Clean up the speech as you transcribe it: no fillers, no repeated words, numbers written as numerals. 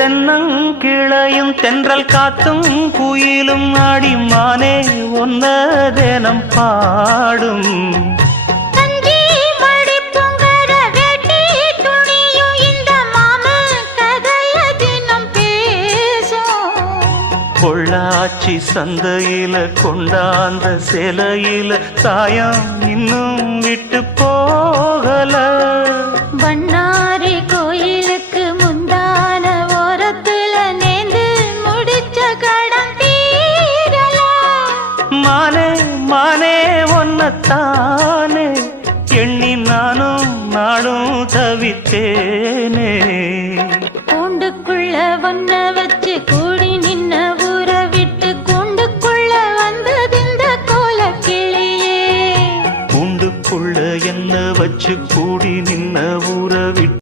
தென்னங்கிளையும் தென்றல் காத்தும் குயிலும் ஆடிமானே ஒன்ன தினம் பாடும். பொள்ளாச்சி சந்தையில கொண்டாந்த சிலையில சாயம் இன்னும் விட்டு போகல. பண்ணாரி கோயிலுக்கு முந்தான ஓரத்துல நேர்ந்து முடிச்ச கடன் தீரல. மானே மானே ஒன்னத்தானே எண்ணி நானும் நாடும் தவித்தேனே. கூண்டுக்குள்ள ஒன்ன வச்சு கூடி நின்ன ஊரை விட்டு கூண்டுக்குள்ள வந்ததிந்த கோல கிளியே. கூண்டுக்குள்ள என்ன வச்சு கூடி